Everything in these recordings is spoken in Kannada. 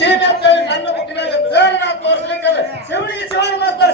ಸೀಮೆ ಅಂತ ನನ್ನ ಬುಕ್ಕಿನಾಗ ಜರ ನಾ ತೋರಿಸ್ಲಿಕ್ಕೆ ಶಿವನಿಗೆ ಶಿವನ ಮಾಸ್ತರ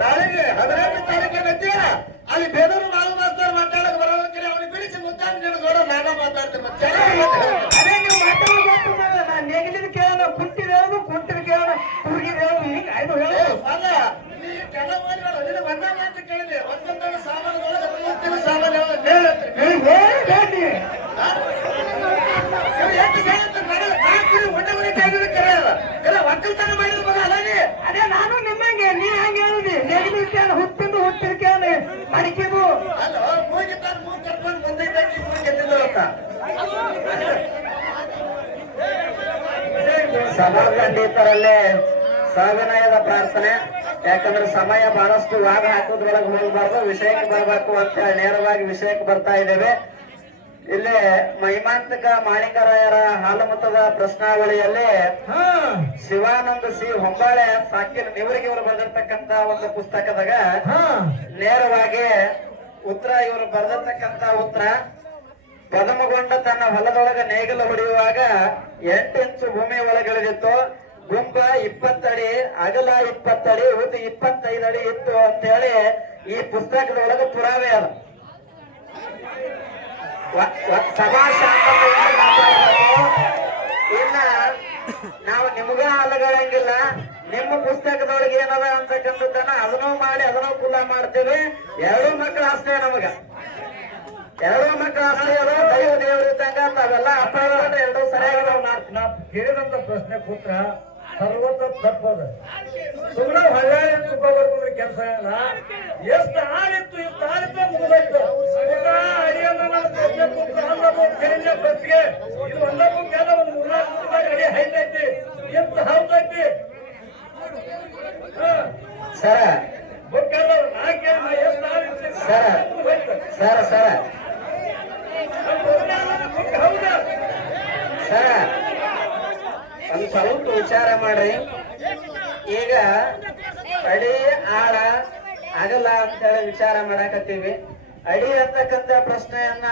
ನಾಳೆಗೆ ಹದಿನೆಂಟು ಬರ್ತೀಯ ಅಲ್ಲಿ ಬೇದೂರು ಮಾವು ಮಾಸ್ತರ್ ಮಾತಾಡಕ್ ಬರೋದಕ್ಕೆ ಅವ್ನಿಗೆ ಬಿಡಿಸಿ ಮುದ್ದಾನ ನಿನ್ನ ನೋಡ ನಾನ ಮಾತಾಡ್ತೀನಿ ಮತ್ತೆ. ಅದೇ ನೀವು ನಾನು. ನಾನ್ ಕೇಳೋಣ, ಕುಂಟಿದ್ ಹೇಳೋದು, ಕುಂಟಿದ್ ಕೇಳೋಣ, ಕುರುಗಿದ್ ಹೇಳೋದು, ಹಿಂಗ್. ಅಲ್ಲ, ನೀ ಕೆಲ ನಿನಗೆ ಒಂದೇ ಮಾತು ಕೇಳಿದೆ. ಸಾಮಾನುಗಳು ಸಾಮಾನು? ಇವ್ರು ಎಷ್ಟು ನಾಲ್ಕು ತೆಗೆದು ಕರೆಯಲ್ಲ. ಇಲ್ಲ, ಒಕ್ಕಲ್ತನ ಮಾಡಿದ ಮಗ ಅಲ್ಲ? ಅದೇ ನಾನು ನಿಮ್ಮಂಗೆ ನೀ ಹಂಗೆ ಹೇಳಿದಿ ನೆಗದಿದ್ ಕೇಳ ಹುಟ್ಟಿಂದು ಹುಟ್ಟಿದ ಕೇಳ ಮಡಿಕೆದು ಅಲ್ಲ, ಮೂಗಿ ಮೂಗ್ ಕಟ್ಕೊಂಡು. ಸಭಾಖಂಡಿತರಲ್ಲೇ ಪ್ರಾರ್ಥನೆ. ಯಾಕಂದ್ರೆ ಸಮಯ ಬಹಳಷ್ಟು ವಾದ ಹಾಕೋದ್ರೊಳಗೆ ಹೋಗಬಾರ್ದು ವಿಷಯಕ್ಕೆ ಬರಬೇಕು ಅಂತ ನೇರವಾಗಿ ವಿಷಯಕ್ಕೆ ಬರ್ತಾ ಇದ್ದೇವೆ. ಇಲ್ಲಿ ಮಹಿಮಾಂತಕ ಮಾಣಿಕರಾಯರ ಹಾಲಮತದ ಪ್ರಶ್ನಾವಳಿಯಲ್ಲಿ ಶಿವಾನಂದ ಸಿ ಹೊಂಬಾಳೆ ಸಾಕಿನ ನಿವರಿಗೆ ಇವರು ಬರೆದಿರ್ತಕ್ಕಂತ ಒಂದು ಪುಸ್ತಕದಾಗ ನೇರವಾಗಿ ಉತ್ತರ ಇವರು ಬರೆದಿರ್ತಕ್ಕಂತ ಉತ್ತರ ಪದಮಗೊಂಡ ತನ್ನ ಹೊಲದೊಳಗ ನೇಗಿಲು ಹೊಡೆಯುವಾಗ ಎಂಟು ಇಂಚು ಭೂಮಿ ಒಳಗಿಳಿದಿತ್ತು. ಗುಂಪ ಇಪ್ಪತ್ತಡಿ ಅಗಲ ಇಪ್ಪತ್ತಡಿ ಉದ್ದ ಇಪ್ಪತ್ತೈದು ಅಡಿ ಇತ್ತು ಅಂತ ಹೇಳಿ ಈ ಪುಸ್ತಕದೊಳಗ ಪುರಾವೆ ಅದ. ಸಭಾ. ಇನ್ನ ನಾವು ನಿಮ್ಗ ಅಲಗಳಂಗಿಲ್ಲ ನಿಮ್ಮ ಪುಸ್ತಕದೊಳಗೆ ಏನದ ಅಂತಕ್ಕಂಥದ್ದನ್ನ ಅದನ್ನೂ ಮಾಡಿ, ಅದನ್ನೂ ಕುಲ್ಲ ಮಾಡ್ತೀವಿ. ಎರಡೂ ಮಕ್ಕಳ ಆಸ್ತಿ ನಮಗ. ಎರಡೂ ಮಕ್ಕಳ ಆಸ್ತಿ ದೈವ ದೇವ್ರ ಇದ್ದಂಗ ತಾವೆಲ್ಲ ಅಪರಾಧ ಕೇಳಿದಂತ ಪ್ರಶ್ನೆ ಕೂತ್ರ ಸರ್ವತ ತಪ್ಪದ ಸುಮ್ಮನೆ ಹಳ್ಳಿ ತುಂಬಬೇಕು ಅಂದ್ರೆ ಕೆಲಸ ಇಲ್ಲ. ಎಷ್ಟು ಹಾಳಿತ್ತು ಇಷ್ಟು ಆಳಿತ್ತು ಮುಗಿದೋಯ್ತು. ಅಡಿಯನ್ನ ನಾನು ಪ್ರಶ್ನೆ ಕೂತ್ರ ಅಲ್ಲದು ಕೆಳಗಿನ ಪ್ರಶ್ನೆ ಇದು ಒಂದೇ ಬುಕ್ ಎಲ್ಲ ಒಂದು ಮೂರ್ನಾಲ್ಕು ಅಡಿ ಹೈತೈತಿ ಎಷ್ಟು ಹೌದೈತಿ ಸರ. ಬುಕ್ ನಾ ಕೇಳ ಎಷ್ಟು ಆಳಿತ್ತು ಸರ್. ಸರ ಸರ. ಸರ. ವಿಚಾರ ಮಾಡ್ರಿ. ಈಗ ಅಡಿ, ಆಳ ಆಗಲ್ಲ ಅಂತ ಹೇಳಿ ವಿಚಾರ ಮಾಡಾಕತ್ತೀವಿ. ಅಡಿ ಅಂತಕ್ಕಂತ ಪ್ರಶ್ನೆಯನ್ನ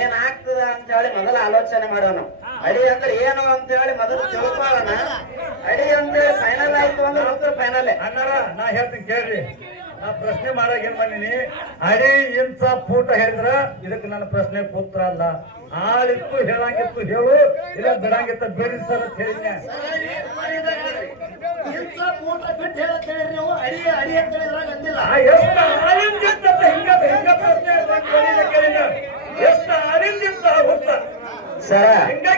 ಏನ್ ಆಗ್ತದ ಅಂತ ಹೇಳಿ ಮೊದಲ ಆಲೋಚನೆ ಮಾಡೋಣ ಅಡಿ ಅಂದ್ರೆ ಏನು ಅಂತ ಹೇಳಿ ಮೊದಲು ತಿಳ್ಕೊಳ್ಳೋಣ. ಅಡಿ ಅಂದ್ರೆ ಫೈನಲ್ ಆಯ್ತು ಅಂದ್ರೆ ಉತ್ತರ ಫೈನಲ್ ನಾ ಹೇಳ್ತೀನಿ ಕೇಳ್ರಿ. ನಾ ಪ್ರಶ್ನೆ ಮಾಡಾಗ ಏನ್ ಮಾಡೀನಿ ಅಡಿ ಇಂಥ ಪೂಟ ಹೇಳಿದ್ರ ಇದಕ್ಕೆ ನನ್ನ ಪ್ರಶ್ನೆ ಪುತ್ರ ಅಲ್ಲ. ಆಳಿತ್ತು ಹೇಳಂಗಿತ್ತು ಹೇಳು ಇಲ್ಲ ಬಿಡಾಗಿತ್ತ ಬೇರೆ ಸರ್ ಅಂತ ಹೇಳಿದ್ನೆ ಸರ್ ಎಷ್ಟು ಆಳಿಂದಿತ್ತ ಹಿಂಗ ಹಿಂಗ ಪ್ರಶ್ನೆ ಎಷ್ಟು ಆಳಿಂದಿತ್ತ ಹಿಂಗ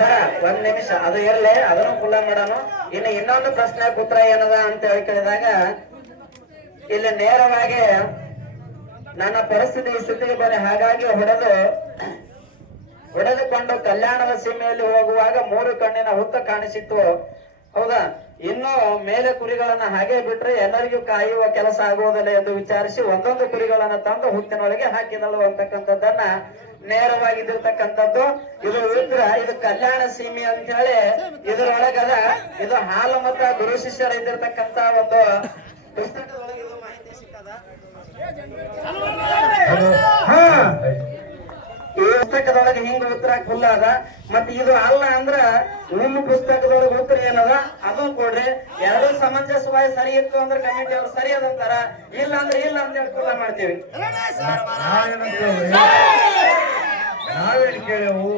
ಸರ್, ಒಂದ್ ನಿಮಿಷ, ಅದು ಇರ್ಲಿ, ಅದನ್ನು ಕುಲ್ಲ ಮಾಡೋಣ ಇನ್ನು ಇನ್ನೊಂದು ಪ್ರಶ್ನೆ ಪುತ್ರ ಏನದ ಅಂತ ಹೇಳಿ ಕೇಳಿದಾಗ, ಇಲ್ಲಿ ನೇರವಾಗಿ ನನ್ನ ಪರಿಸ್ಥಿತಿ ಸ್ಥಿತಿ ಸ್ಥಿತಿಗೆ ಬನ್ನಿ ಹಾಗಾಗಿ ಹೊಡೆದು, ಹೊಡೆದುಕೊಂಡು ಕಲ್ಯಾಣದ ಸೀಮೆಯಲ್ಲಿ ಹೋಗುವಾಗ ಮೂರು ಕಣ್ಣಿನ ಹುತ್ತ ಕಾಣಿಸಿತ್ತು. ಹೌದಾ? ಇನ್ನು ಮೇಲೆ ಕುರಿಗಳನ್ನ ಹಾಗೆ ಬಿಟ್ರೆ ಎಲ್ಲರಿಗೂ ಕಾಯುವ ಕೆಲಸ ಆಗುವುದಿಲ್ಲ ಎಂದು ವಿಚಾರಿಸಿ ಒಂದೊಂದು ಕುರಿಗಳನ್ನ ತಂದು ಹುತ್ತಿನೊಳಗೆ ಹಾಕಿದಳು ಅಂತಕ್ಕಂಥದ್ದನ್ನ ನೇರವಾಗಿದ್ದಿರ್ತಕ್ಕಂಥದ್ದು ಇದು ಉತ್ತರ ಇದು ಕಲ್ಯಾಣ ಸೀಮೆ ಅಂತ ಹೇಳಿ ಇದರೊಳಗದ ಇದು ಹಾಲು ಮತ್ತ ಗುರು ಶಿಷ್ಯರ ಇದ್ದಿರ್ತಕ್ಕಂತ ಒಂದು ಪುಸ್ತಕದೊಳಗೆ ಇದು ಮಾಹಿತಿ ಸಿಕ್ಕದ ಹಾ ಈ ಪುಸ್ತಕದೊಳಗೆ ಹಿಂಗ ಉತ್ತರ ಕುಲ್ಲ ಅದ ಮತ್ ಇದು ಅಲ್ಲ ಅಂದ್ರ ನಿಮ್ಮ ಪುಸ್ತಕದೊಳಗೆ ಉತ್ತರ ಏನದ? ಅದು ಕೊಡ್ರಿ. ಎರಡು ಸಮಂಜಸವಾಗಿ ಸರಿ ಇತ್ತು ಅಂದ್ರೆ ಕಮಿಟಿ ಅವ್ರು ಸರಿ ಅದಂತಾರ ಇಲ್ಲ ಅಂದ್ರೆ ಇಲ್ಲ ಅಂತ ಹೇಳಿ ಕೂಡ ಮಾಡ್ತೀವಿ. ನಾವೇನು ಕೇಳೇವು?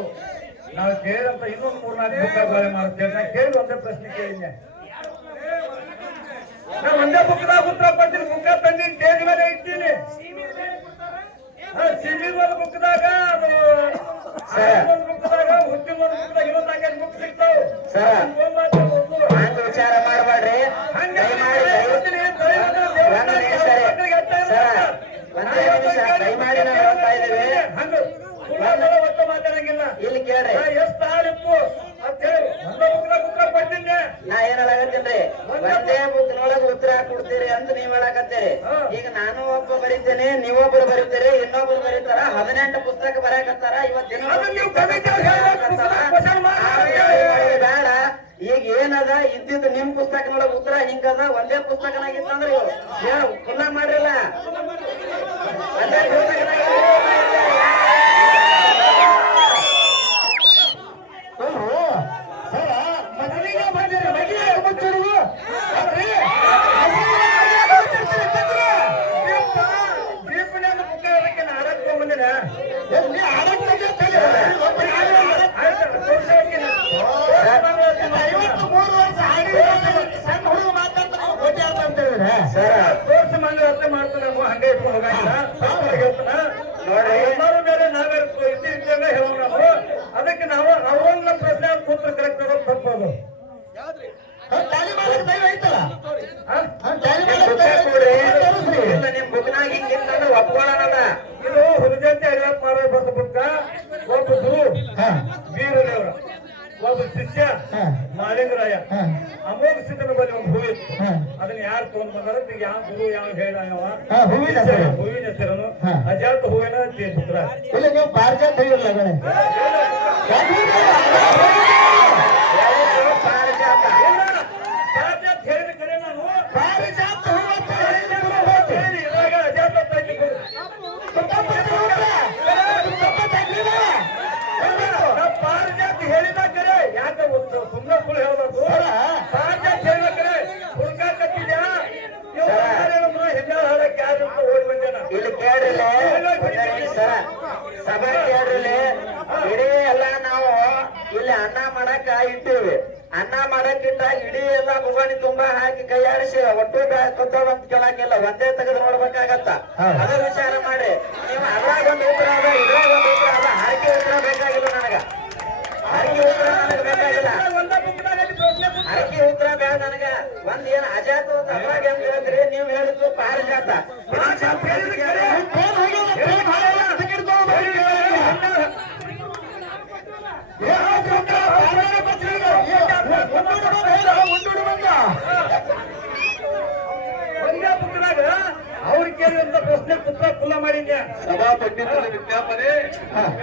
ನಾವು ಕೇಳಂತ ಇನ್ನೊಂದು ಮೂರ್ನಾಲ್ಕು ಬುಕ್ಕಾಗ ಮಾಡ್ತೇವೆ ನಾ ಕೇಳಿ ಒಂದೇ ಪ್ರಶ್ನೆ ಕೇಳಿದ್ದೆ ನಾ ಒಂದೇ ಬುಕ್ದಾಗ ಉತ್ತರ ಕೊಡ್ತೀನಿ. ಬುಕ್ಕ ತಂದಿನ ಟೇಜ್ ಮೇಲೆ ಇಡ್ತೀನಿ ಸಿಮಿ ಬುಕ್ದಾಗ ಹಂಗ ಒಂದೇ ಬುಕ್ನೊಳಗ ಉತ್ತರ ಕೊಡ್ತೀರಿ ಅಂತ ನೀವ್ ಹೇಳಕತ್ತೀರಿ. ಈಗ ನಾನು ಒಬ್ಬ ಬರೀತೇನೆ ನೀವೊಬ್ರು ಬರೀತೀರಿ ಇನ್ನೊಬ್ರು ಬರೀತಾರ ಹದಿನೆಂಟು ಪುಸ್ತಕ ಬರಕತ್ತಾರ ಇವತ್ತಿನ ಪುಸ್ತಕ ಬೇಡ. ಈಗ ಏನದ? ಇದ್ದಿದ್ದು ನಿಮ್ ಪುಸ್ತಕನೊಳಗ ಉತ್ತರ ಹಿಂಗದ? ಒಂದೇ ಪುಸ್ತಕನಾಗಿತ್ತಂದ್ರೆ ಹೇಳು. ಪುನಃ ಮಾಡಿರಲ್ಲ. ಒಂದೇ ಬಂದಿರಿ ಮದುವೆ ಮುಚ್ಚುವುದು ಅಲ್ರಿ ದೀಪನ್ಯಾಗ ಮುಖ ಇರಕ್ಕೆ ನಾ ಆಡಕ್ ತಗೊಂಬಂದಿನ ಆಯ್ತು ತೋರ್ಸಿ ಹೋಗ್ತೀನಿ. ಐವತ್ತು ಮೂರು ವರ್ಷ ಆಡಿ ಸಣ್ಣ ಹುಡುಗ ಮಾತಾಡ್ತಾನೆ ಗೊತ್ತೇ ಅಂತ ಹೇಳಿದ್ರೆ ತೋರ್ಸಿ ಮಂದಿ ಅರ್ಥ ಮಾಡ್ತಾನೆ ನಾವು ಹಂಗೆ ಇಟ್ಕೊಂಡು ಹೋಗಂಗಿಲ್ಲ ಸಾವ್ಕಾರ ಹೇಳ್ತಾನ ನೋಡ್ರಿ. ಎಲ್ಲರೂ ಬೇರೆ ನಾವೇ ಇದ್ದಿದ್ದಂಗೆ ಹೇಳೋಣ ನಾವು ಅದಕ್ಕೆ ನಾವು ಅವರನ್ನ ಪ್ರಶ್ನೆ ಕೂತ್ರ ಕರೆಕ್ಟ್ ಆಗೋದು ತಪ್ಪೋದು ಟ್ಯಾಲಿ ಮಾಡಕ್ ದೈವ ಐತಲ್ಲ ಹಾ? ಟ್ಯಾಲಿ ನಿಮ್ ಬುಕ್ನಾಗ ಇದು ಬಂದ ಬುಕ್ಕ ಒಬ್ಬ ಗುರು ಹಾ. ವೀರದೇವರ ಒಬ್ಬ ಶಿಷ್ಯ. ಮಾಲಿಂಗರಾಯ. ಅಮೋಘ ಸಿದ್ಧನ ಬಳಿ ಒಂದು ಹೂ. ಇತ್ತು ಅದನ್ನ ಯಾರು ತಗೊಂಡ್ ಬಂದಾರ ಯಾವ ಗುರು ಯಾವ ಹೇಳ ಹೂವಿನ ಹೆಸರು. ಹೂವಿನ ಹೆಸರನು. ಅಜಾತ ಹೂವಿನ ಪುತ್ರ ಇಲ್ಲ ನೀವು ಪಾರ್ಜಾತ್ ತೆಗಿರಲ್ಲ ಗಣೆ ಹೇಳಿದ್ರು ಪಾರಿಜಾತ ಇಲ್ಲ, ಪಾರಿಜಾತ ಹೇಳಿದ ಕಡೆ ನಾನು ಪಾರಿಜಾತ ಹೂ ಅಂತ ಹೇಳಿದ್ರೆ ಹೇಳಿ, ಇವಾಗ ಅಜಾತ ಅಂತ ಐತಿ ಗುರು. ನಾ ಪಾರಿಜಾತ ಹೇಳಿದ ಕರೆ ಯಾಕೆ ಗೊತ್ತು ಸುಮ್ಮನೆ ಸುಳ್ಳು ಹೇಳ್ಬೇಕು ಪಾರಿಜಾತ ಹೇಳಿದ ಕರೆ ಹುಡುಕ ಕಟ್ಟಿದ್ಯಾ ನೀವು ಒಂದ್ಸರಿ ಹೆಂಗ ಹಾಡಕ್ಕೆ ಯಾರು ಅಂತ ಓಡಿ ಬಂದೇನ ಇಲ್ಲಿ ಕೇಳ್ರಿ ಸಭೆ ಕೇಳ್ರಿಲೆ ಇಡೀ ಎಲ್ಲ ನಾವು ಇಲ್ಲಿ ಅನ್ನ ಮಾಡಕ್ಕ ಇಟ್ಟಿವಿ. ಅನ್ನ ಮಾಡಕ್ ಇಟ್ಟಾಗ ಇಡೀ ಎಲ್ಲ ಮುಗಣಿ ತುಂಬಾ ಹಾಕಿ ಕೈಯಾಡಿಸಿ ಒಟ್ಟು ಅಂತ ಕೇಳಂಗಿಲ್ಲ ಒಂದೇ ತೆಗೆದು ನೋಡ್ಬೇಕಾಗತ್ತ. ಹೌದು. ಅದ ವಿಚಾರ ಮಾಡಿ. ನೀವು ಅದ್ರಾಗ ಒಂದು ಉತ್ತರ ಅದ ಇದ್ರಾಗ ಒಂದು ಉತ್ತರ ಅದ ಹಾಕಿ ಉತ್ತರ ಬೇಕಾಗಿಲ್ಲ ನನಗ. ಹಾಕಿ ಉತ್ತರ ನನಗೆ ಬೇಕಾಗಿಲ್ಲ. ಹಾಕಿ ಉತ್ತರ ಬೇಡ ನನಗ. ಒಂದ್ ಏನ್ ಅಜಾತ ಅದ್ರಾಗ ಏನ್ ಹೇಳಿದ್ರಿ ನೀವ್ ಹೇಳಿದ್ದು ಪಾರಿಜಾತ.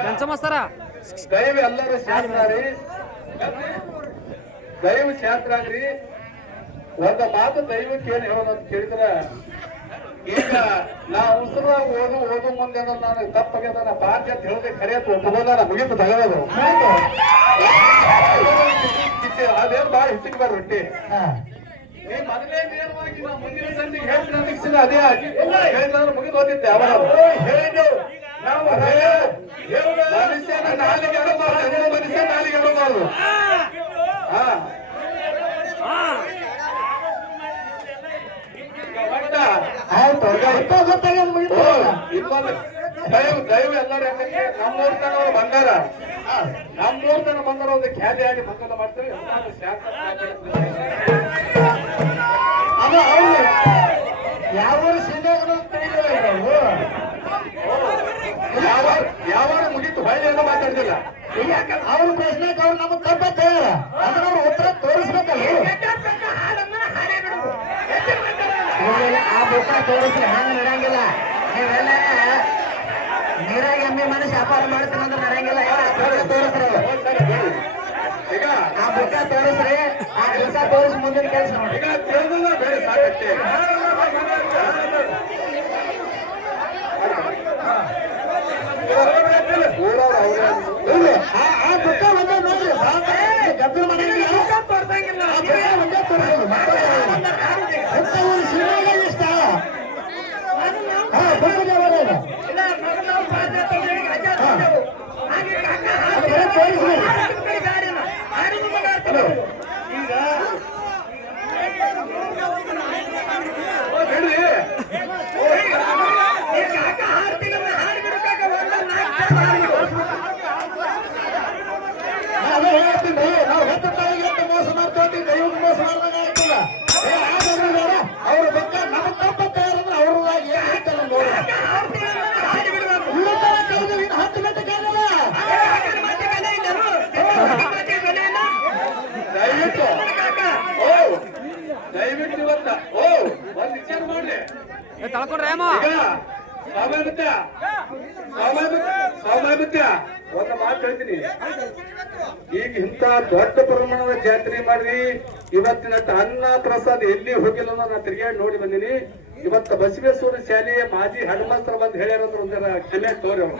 ಪಂಚಮಸ್ತರ. ದೈವ ಎಲ್ಲರೂ ಶಾಸ್ತ್ರಾರಿ ದಯವು ಶಾಸ್ತ್ರ ಒಂದು ಮಾತು ದೈವಕ್ಕೆ ಕೇಳಿ ಹೇಳೋದು ಅಂತ ಕೇಳಿದ್ರ ಈಗ ನಾ ಉಸಿರಾಗ ಓದು ಓದು ಮುಂದೆ ನಾನು ತಪ್ಪಾಗ್ಯದ ನಾ ಪಾಠ ಅಂತ ಹೇಳದೆ ಖರೆ ಅಂತ ಒಪ್ಪಬೋದ ನಾ ಮುಗಿತು ತಗೋದು ಅದೇನ್ ಬಾಳ ರೊಟ್ಟಿ. ಮೊದಲೇ ನೇರವಾಗಿ ನಾ ಮುಂದಿನ ಸಂಧಿಗೆ ಹೇಳ್ತೀನಿ ಅದೇ ಹೇಳಿದ್ರೆ ಮುಗಿದು ಹೋಗಿದ್ದೆ ಅವಾಗ ಹೇಳಿದ್ದು. ನಾವು ಮನುಷ್ಯನ ನಾಲಿಗೆ ಮನುಷ್ಯ ನಾಲಿಗೆ ಹಾ. ದೈವ ಎಲ್ಲರೂ ಯಾಕಂದ್ರೆ ನಮ್ಮೂರ್ ತನ ಅವ್ರು ಬಂದಾರ ನಮ್ಮೂರ್ ತನ ಬಂದಾರ ಒಂದು ಖ್ಯಾತಿ ಆಗಿ ಮಾಡ್ತಾರೆ. ಅದು ಅವ್ರು ಯಾವ ಸಿನಿಮಾಗಳು ನಾವು? ಯಾವ ಯಾವಾಗ ಮುಗಿತು? ಹೊಳ್ಳಿ ಮಾತಾಡ್ತಿಲ್ಲ. ಅವ್ರ ಪ್ರಶ್ನೆಗೆ ಅವ್ರು ನಮಗೆ ಅದನ್ನ ಅವ್ರು ಉತ್ತರ ತೋರಿಸ್ಬೇಕಲ್ಲ ಇಲ್ಲ, ಆ ಬುಕ್ಕ ತೋರಿಸ್ರಿ ಹಂಗ ನಡೆಯಂಗಿಲ್ಲ ನೀವೆಲ್ಲ ನೀರಾಗ ಎಮ್ಮೆ ಮನಸ್ಸು ವ್ಯಾಪಾರ ಈಗ ಆ ತೋರಿಸಿ ಮುಂದಿನ ಕೆಲಸ ಗದ್ದಲ ಮಾಡಂಗಿಲ್ಲ ಆ ಬುಕ್ಕ ಒಂದೇ ತೋರಿಸ್ರಿ ಮತ್ತೆ ಒಂದು ಸಿನಿಮಾಗೆ ಇಷ್ಟ ಹಾ ಬುಕ್ಕಗೆ ಬರೋದು ಅದು ಬರೀ ತೋರಿಸ್ರಿ ಹೇಳ್ರಿ ನಾನು ಹೇಳ್ತೀನಿ ನಾವು ಹೆತ್ತು ತಾಯಿಗೆ ಎಷ್ಟು ಮೋಸ ಮಾಡ್ತೀವಿ ದೈವಕ್ಕೆ ಮೋಸ ಮಾಡ್ದಂಗ ಆಗ್ತಿಲ್ಲ ಏ ಆದ್ರೆ ಬೇಡ ಅವ್ರ ಬಗ್ಗೆ ನಮಗೆ ತಪ್ಪ ತಯಾರಂದ್ರೆ ಅವ್ರದಾಗಿ ಏನ್ ಹೇಳ್ತಾರೆ ನೋಡಿ ಉಳಿತಾಯ ಕಳೆದು ಇನ್ನು ಸ್ವಾಮಿಮುತ್ಯ ಒಂದು ಮಾತು ಹೇಳ್ತೀನಿ. ಈಗ ಇಂತ ದೊಡ್ಡ ಪ್ರಮಾಣದ ಜಾತ್ರೆ ಮಾಡ್ರಿ. ಇವತ್ತಿನ ಅನ್ನ ಪ್ರಸಾದ ಎಲ್ಲಿ ಹೋಗಿಲ್ಲ ನಾನು ತಿರುಗಾಡಿ ನೋಡಿ ಬಂದಿನಿ. ಇವತ್ತು ಬಸವೇಶ್ವರ ಶಾಲೆಯ ಮಾಜಿ ಹಣಮಂತ್ರ ಬಂದು ಹೇಳ್ಯಾರ ಅಂದ್ರೆ ಒಂದರ ಕಲೆ ತೋರಿ ಅವ್ರ